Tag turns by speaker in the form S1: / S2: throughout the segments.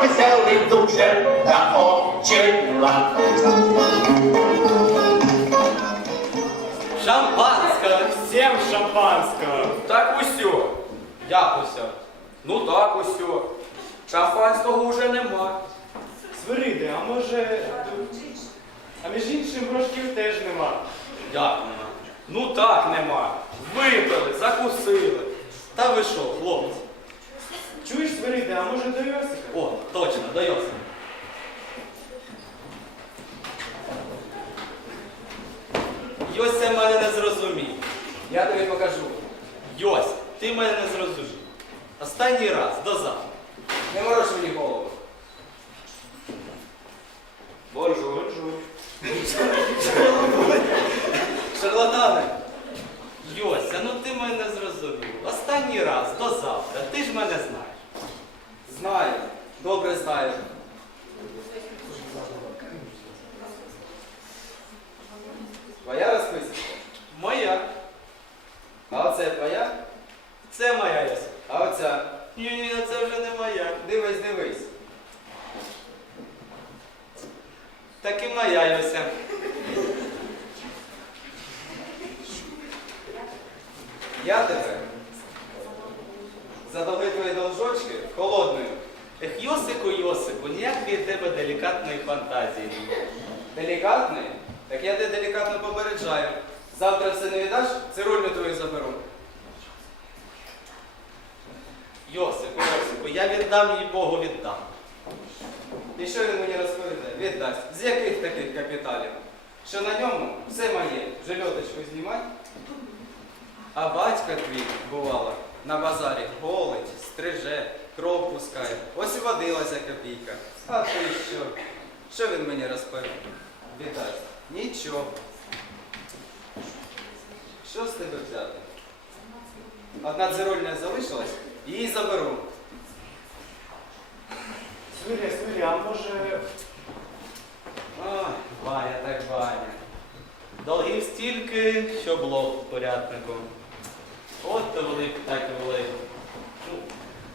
S1: веселий дуже та очила.
S2: Шампанське!
S3: Всем шампанского!
S2: Так усьо. Як усьо? Ну так усьо. Шампанського вже нема.
S3: Свириди, а може. А між іншим грошків теж нема.
S2: Як нема? Ну так нема. Випили, закусили. Та ви що, хлопці?
S3: Чуєш, Свириди, а може до Йосика?
S2: О, точно, до Йосипа. Йося мене не зрозумів.
S4: Я тобі покажу.
S2: Йось, ти мене не зрозумів. Останній раз, до завтра.
S4: Не мороч мені голову.
S2: Бонжур. Шарлатане. Йося, ну ти мене не зрозумів. Останній раз, до завтра. Ти ж мене знаєш.
S4: Знаю. Добре знаю. Твоя розписка?
S2: Моя.
S4: А оце твоя?
S2: Це моя Йося.
S4: А оця?
S2: Ні, ні, це вже не моя.
S4: Дивись, дивись.
S2: Так і моя Йося.
S4: Я тебе за довгі твої должочки холодною.
S2: Ех, Йосику, Йосику, ніякої в тебе делікатної фантазії немає.
S4: Делікатний? Так я тебе делікатно попереджаю. Завтра все не віддаш, цирульню твою заберу.
S2: Йосику, Йосику, я віддам їй Богу віддам.
S4: І що він мені розповідає? Віддасть. З яких таких капіталів? Що на ньому все моє, жильоточку знімай. А батька твій, бувало, на базарі голить, стриже, кров пускає. Ось і водилася копійка. А ти що? Що він мені розповів? Віддасть. Нічого. Що з тебе взяти? Одна дзерольня залишилась, її заберу.
S3: Свиря, свиря, а може.
S2: Ой, Ваня, так Ваня. Долгів стільки, що блок в поряднику. От то велик, так і велик. Ну,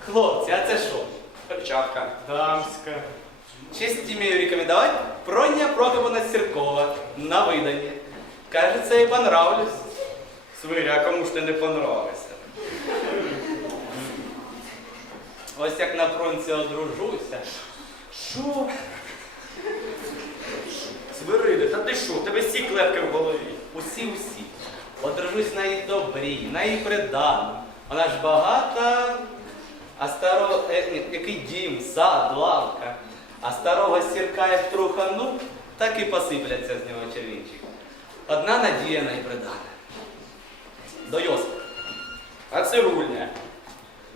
S2: Хлопці, а це що? Перчатка.
S3: Дамська.
S2: Честь имею рекомендовать Проня Прокоповна Сіркова на виданні. Кажется, їй понравлюсь. Свиря, а кому ж ти не понравишся? Ось як на фронті одружуся.
S3: Що?
S2: Свириди, та ти що? Тебе всі клепки в голові. Усі, усі. Одружусь на її добрі, на її придану. Вона ж багата, а старого, е, який дім, сад, лавка. А старого сірка як трухану, так і посипляться з нього червінчики. Одна надія на її придана. До Йосипа. А цирульня?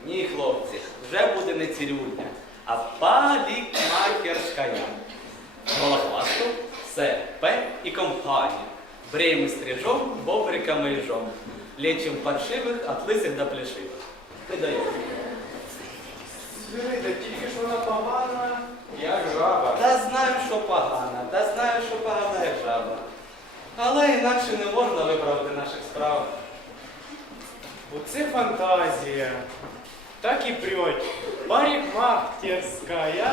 S2: Ні, хлопці, вже буде не цирюльня, а парикмахерская. Голохвасту, СП и компания. Бреем и стрижем, бобриком и ежом. Лечим паршивых от лысых до плешивых. Ти даєш.
S3: Свирида, тільки ж вона погана.
S4: Як жаба.
S2: Та знаю, що погано, та знаю, що погана як жаба. Але інакше не можна виправити наших справ.
S3: Оце фантазія. Так і прет. Парикмахерская,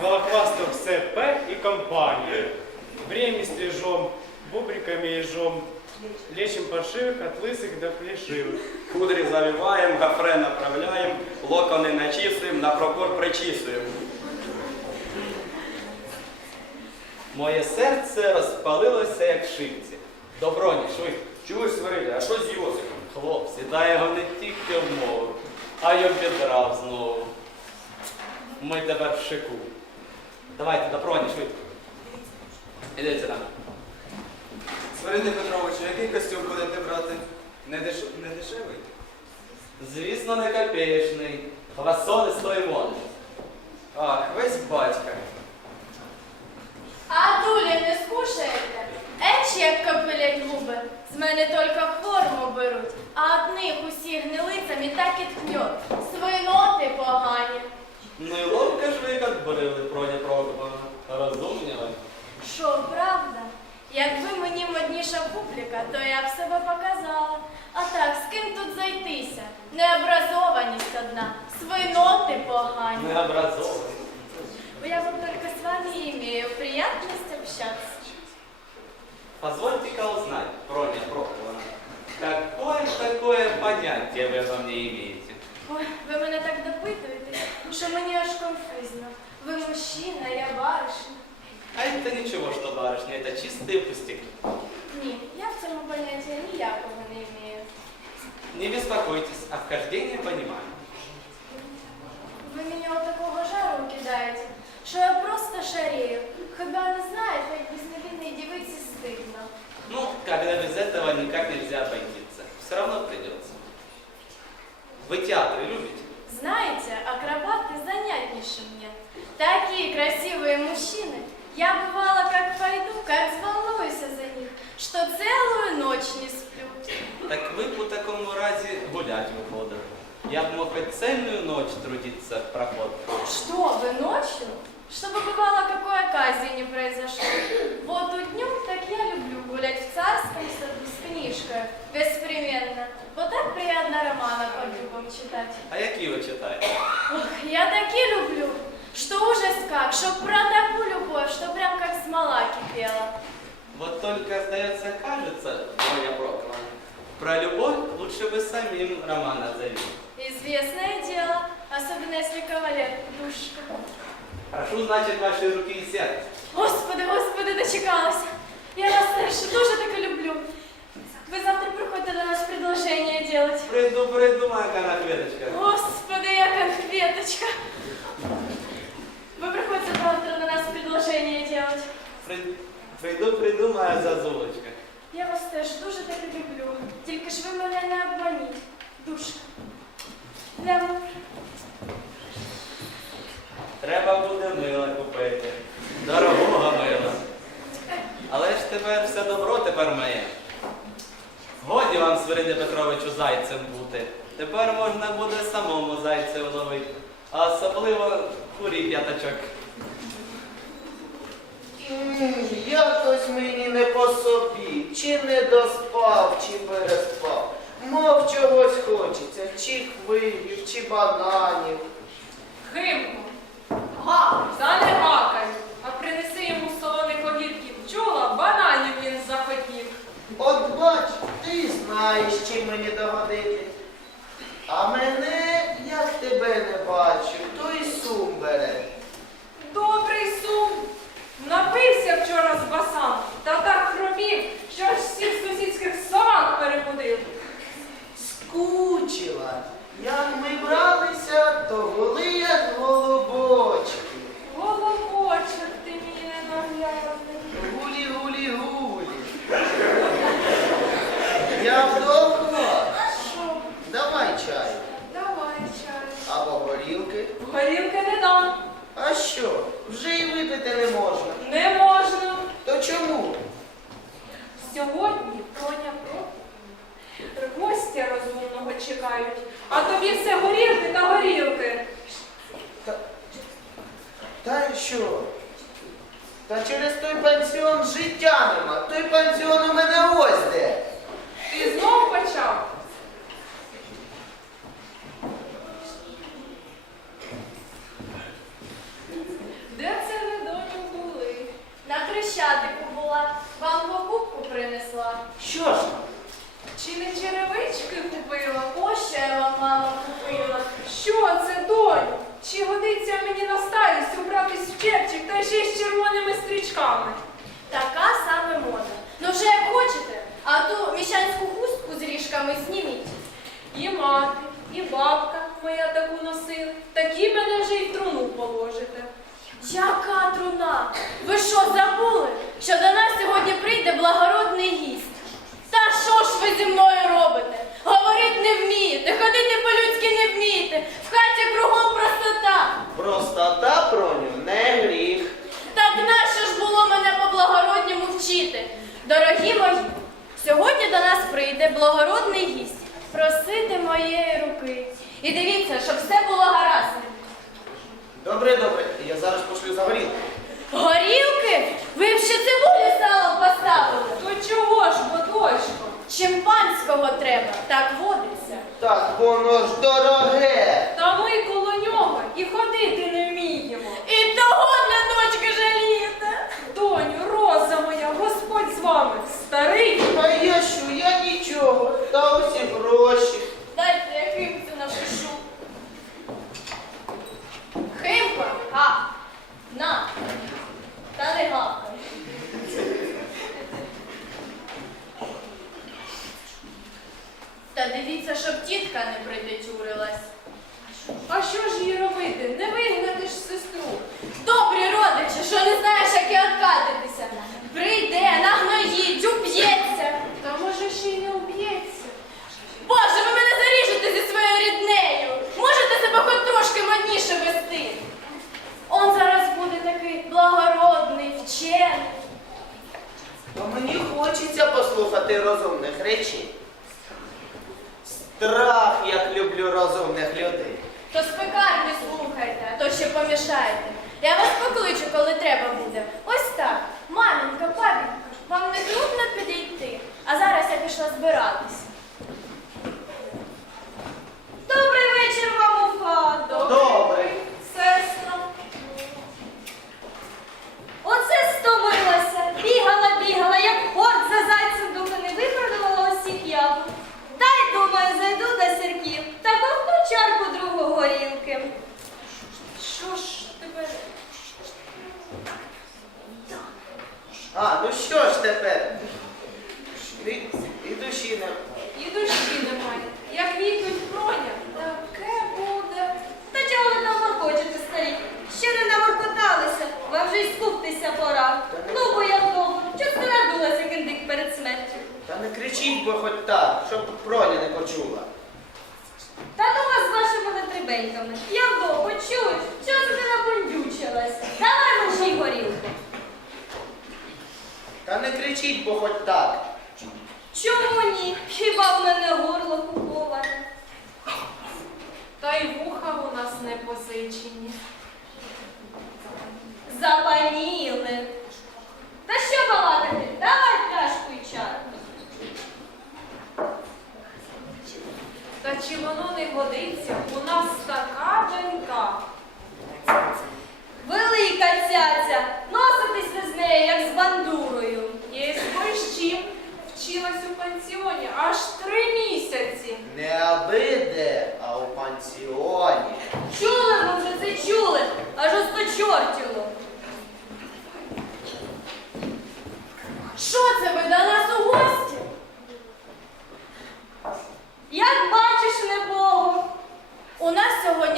S3: Голохвастов СП и компания. Время стрижем, бубриками ежом, лечим паршивых от лысых до плешивых.
S5: Кудрі завиваємо, гафре направляємо, локони начісуємо, на прокор причісуємо.
S2: Моє серце розпалилося, як шипці. Доброні, швидко.
S5: Чуєш, Свириде, а що з Йосиком?
S2: Хлопці, та його не тільки обмовив, а й обідрав знову. Ми тепер в шику. Давайте, допроні, швидко.
S4: Свириде Петровичу, який костюм будете брати? Не, деш... не дешевий?
S2: Звісно, не копеечний. Фасони стоїмо.
S4: Ах, весь батька.
S6: А дулі не скушаєте? Еч, як копилять губи. З мене тільки форму беруть, а одних усіх гнилицями так і ткнет. Свиноти погані.
S2: Ну і ловко ж ви як брили, Проня Прокоповна. Розумні ви.
S6: Що, правда? Якби мені модніша публіка, то я б себе показала. А так, з ким тут зайтися? Необразованість одна, свиноти погані.
S2: Не образовані.
S6: я вот только с вами имею приятность общаться.
S2: Позвольте-ка узнать, Броня Прохоровна, какое такое понятие вы обо мне имеете?
S6: Ой, ви мене так допитуєте, що мені аж конфузно. Ви мужчина, я барышня.
S2: А это ничего, что барышня, это чистые пустяки.
S6: Ні, я в цьому поняття ніякого не имею.
S2: Не беспокойтесь, а вхождение понимаю.
S6: Ви мені отакого жару кидаєте, що я просто шарею. Хіба не знаєте, як без невинної дівиці стидно.
S2: Ну, когда без этого никак нельзя обойтиться. Все равно придется. Вы театры любите?
S6: Знаете, акробаты занятнейшие мне. Такие красивые мужчины. Я бывала, как пойду, как взволнуюсь за них, что целую ночь не сплю.
S2: Так вы по такому разе гулять выходили. Я бы мог хоть цельную ночь трудиться в проход.
S6: Что, вы ночью? Чтобы бывало, какой оказии не произошло. Вот у днем, так я люблю гулять в царском саду с книжкой, беспременно. Вот так приятно романа по любам читать.
S2: А какие вы читаете?
S6: Ох, я таки люблю, что ужас как, что про такую любовь, что прям как смола кипела.
S2: Вот только, сдается, кажется, Боня Прохоровна, про любовь лучше бы самим роман назови.
S6: Известное дело, особенно если кавалер душка.
S2: Прошу, значит, ваши руки и сердце.
S6: Господи, господи, дочекалася. Я вас теж дуже таки люблю. Ви завтра приходите до нас предложение делать.
S2: Приду, приду, моя конфеточка.
S6: Господи, я конфеточка.
S2: При- Приду, приду, моя зазулочка.
S6: Я вас теж дуже таки люблю. Тільки ж ви мене не обманіть. Душка. Прямо.
S2: Треба буде мила купити. Дорогого мила. Але ж тепер все добро тепер моє. Годі вам, Свирине Петровичу, зайцем бути. Тепер можна буде самому зайцем ловити. А особливо курі п'ятачок.
S7: Якось мені не по собі, чи не доспав, чи переспав. Мов чогось хочеться, чи хвилів, чи бананів.
S8: Гимку, га, та не гакай, а принеси йому солоних огірків. Чула, бананів він захотів.
S7: От бач, ти знаєш, чим мені догодити. А мене, як тебе не бачу, то й сум бере.
S8: Напився вчора з басан, та так хромів, що аж всіх сусідських собак перебудив.
S7: Скучила. Як ми бралися, то були як голубочки.
S8: Голубочок ти мій ненаглядний.
S7: Гулі, гулі, гулі. Я вдома.
S8: Що?
S7: Давай чай.
S8: Давай чай.
S7: Або горілки.
S8: Горілки не дам.
S7: А що? Вже й випити не можна.
S8: Не можна.
S7: То чому?
S8: Сьогодні Тоня про гостя розумного чекають, а тобі все горілки та горілки.
S7: Та, та що? Та через той пансіон життя нема. Той пансіон у мене ось де.
S8: Ти знов почав? Де це ви доню були?
S6: На Хрещатику була, вам покупку принесла.
S7: Що ж? там?
S8: Чи не черевички купила?
S6: Ось що я вам мама купила.
S8: Що це, доню? Чи годиться мені на старість убратись в чепчик та ще й з червоними стрічками?
S6: Така саме мода. Ну вже як хочете, а ту міщанську хустку з ріжками зніміть.
S8: І мати, і бабка моя таку носила. Такі мене вже й в труну положите.
S6: Яка труна? Ви що, забули, що до нас сьогодні прийде благородний гість? Та що ж ви зі мною робите? Говорить не вмієте, ходити по-людськи не вмієте, в хаті кругом простота.
S7: Простота проню не гріх.
S6: Так нащо ж було мене по-благородньому вчити? Дорогі мої, сьогодні до нас прийде благородний гість. Просити моєї руки. І дивіться, щоб все було гаразд.
S7: Добре, добре. Я зараз пошлю за горілку.
S6: Горілки? Ви б ще цибулі салом поставили.
S8: То чого ж, боточко?
S6: Чимпанського треба, так водиться.
S7: Так воно ж дороге.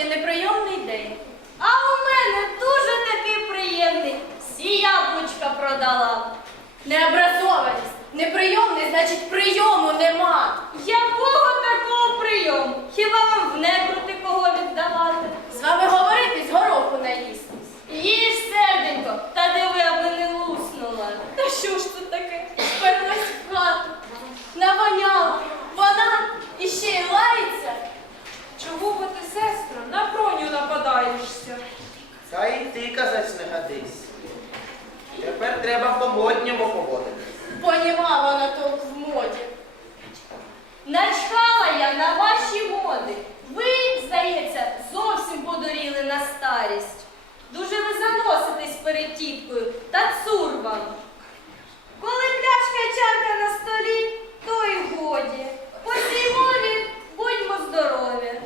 S6: сьогодні неприйомний день.
S9: А у мене дуже такий приємний. Всі яблучка продала.
S6: Необразованість, неприйомний, значить, прийому нема.
S9: Якого такого прийому? Хіба вам в
S8: небо такого на броню нападаєшся.
S7: Та й ти, казаць, не гадись. Тепер треба по-модньому поводитись.
S6: Понімала вона то в моді.
S9: Начхала я на ваші моди. Ви, здається, зовсім подоріли на старість. Дуже ви заноситесь перед тіткою та цур вам. Коли пляшка чарка на столі, то й годі. По цій мові будьмо здорові.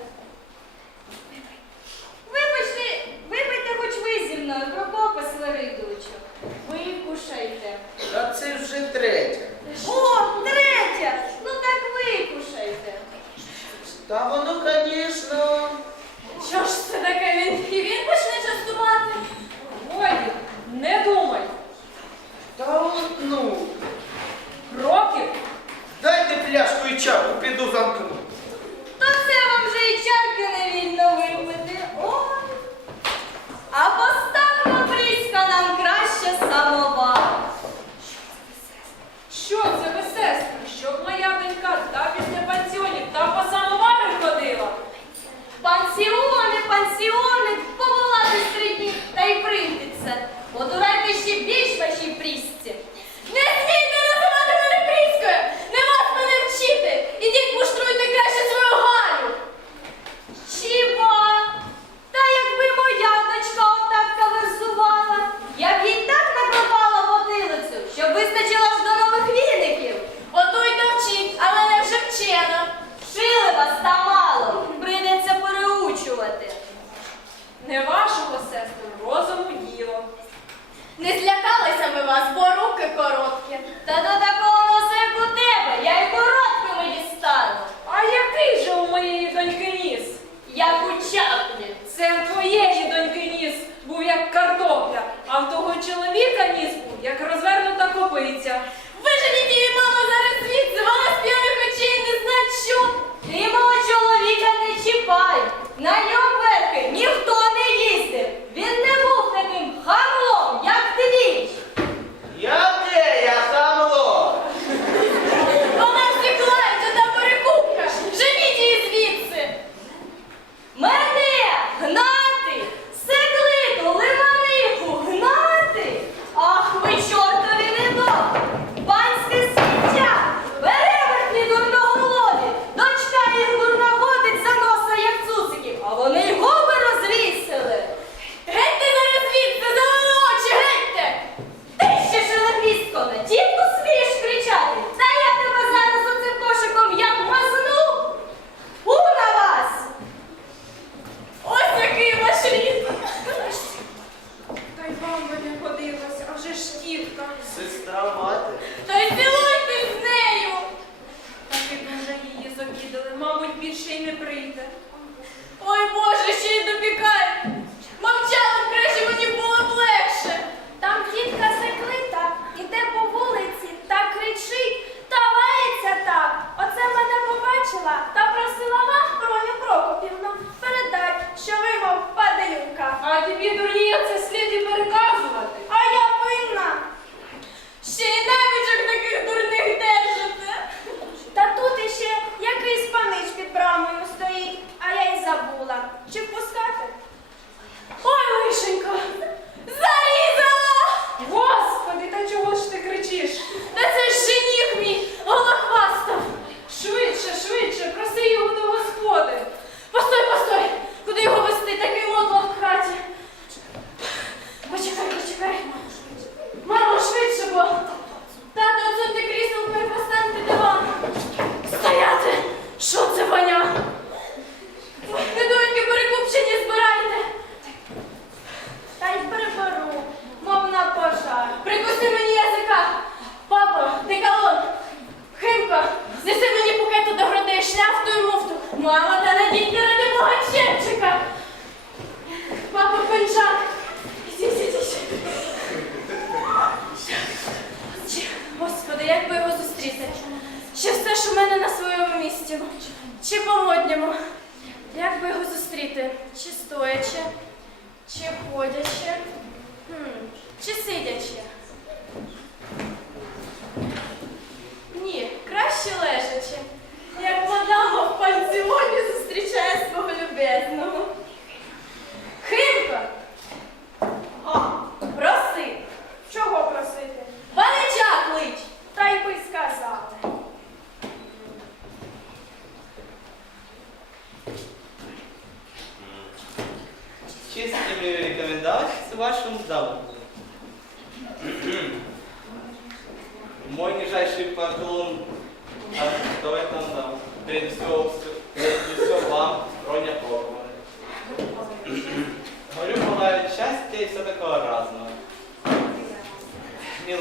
S9: Антоніно, Прокопа Свиридовичу, ви кушайте.
S7: Та це вже третя.
S9: О, третя! Ну так
S8: ви кушайте. Та
S6: воно, звісно.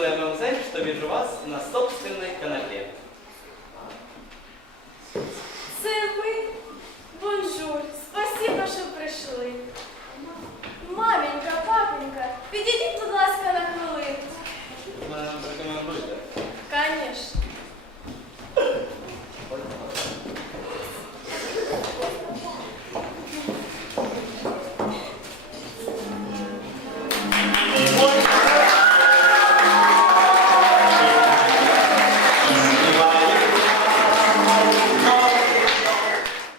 S6: свое мамзель, что вижу вас
S9: на
S2: собственной
S10: канапе. Це ви? Бонжур. Спасибо, що прийшли. Маменька, папенька, підійдіть, будь ласка, на
S11: хвилинку.